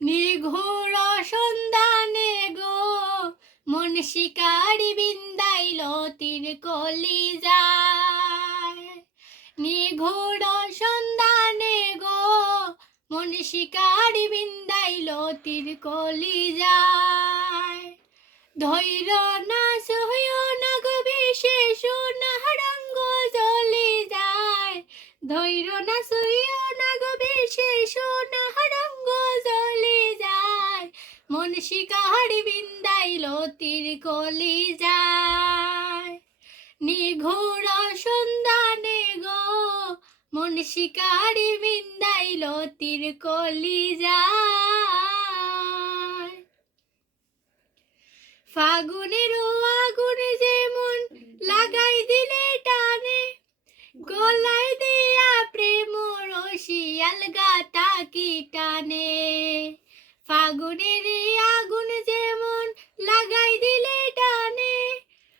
নিঘোর সন্ধানে গো। মন শিকারি বিন্দাইল তীর কলি যায় নিঘোর সন্ধানে গো। মন শিকারি বিন্দাইল তীর কলি যায় ধৈর না সহ্য না গো বিশেষ না রঙ্গ জ্বলে যায়। ধৈর না সহ্য না গো বিশেষ না মন শিকারি বিন্দাইল তীর কলি যায়। নিঘোর সন্ধানে গো, মন শিকারি বিন্দাইল তীর কলি যায়। ফাগুনের আগুন যেমন লাগাই দিলে টানে, গলায় দিয়া প্রেম রশি আলগা তাকি টানে। ফাগুনের আগুন যেমন লাগাই দিলে টানে,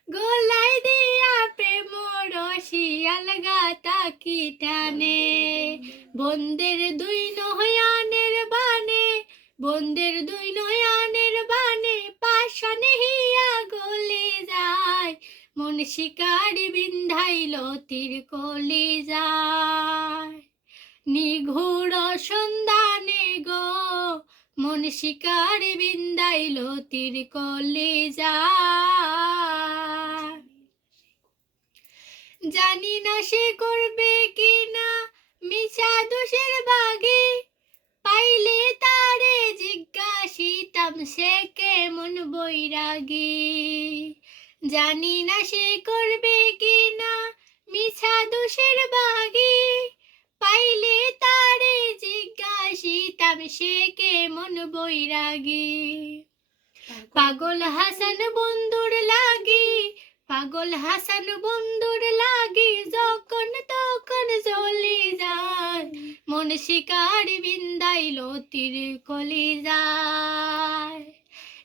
গলায় দিয়া প্রেম রশি আলগা তাকি টানে। বন্দের দুই নয়ানের বানে, বন্দের দুই নয়ানের বানে পাশানে হিয়া গলে যায়। মন শিকারি বিন্ধাইল তীর কলি যায়। নিঘোর সন্ধানে গো মন শিকার বিন্দাইল তীর কলি যায় জানি না সে করবে কি না মিছা দোষের বাগে। পাইলে তারে জিজ্ঞাসিতাম, সে কেমন বৈরাগী? জানি না সে করবে কি না মিছা দোষের বাগে। সে কেমন বৈরাগী? পাগল হাসান বন্ধুর লাগি পাগল হাসান বন্ধুর লাগি যখন তখন জ্বলে যায়। মন শিকার বিন্দাইল তীর কলি যায়।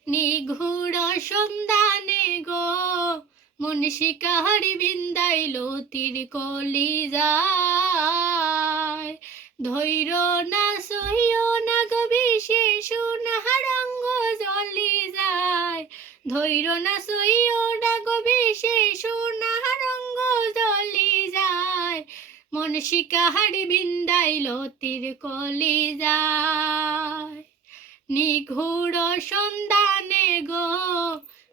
নিঘুর সন্ধানে গো মন শিকার বিন্দাইল তীর কলি যায়। ধৈর্য না সহিও না গো বিশেষ না রঙ্গ জ্বলি ধৈর্য না সহিও না গো বিশেষ না রঙ্গ জ্বলি যায়। মন শিকাহারি বিন্দাইল তীর কলি যায়। নিঘোর সন্ধানে গো,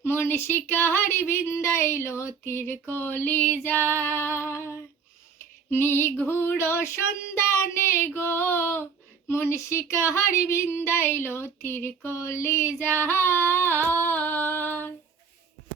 মন শিকাহারি বিন্দাইল তীর কলি যায়। নিঘোর সন্ধানে গো, মন শিকাহারি বিন্দাইল তীর কলি যায়।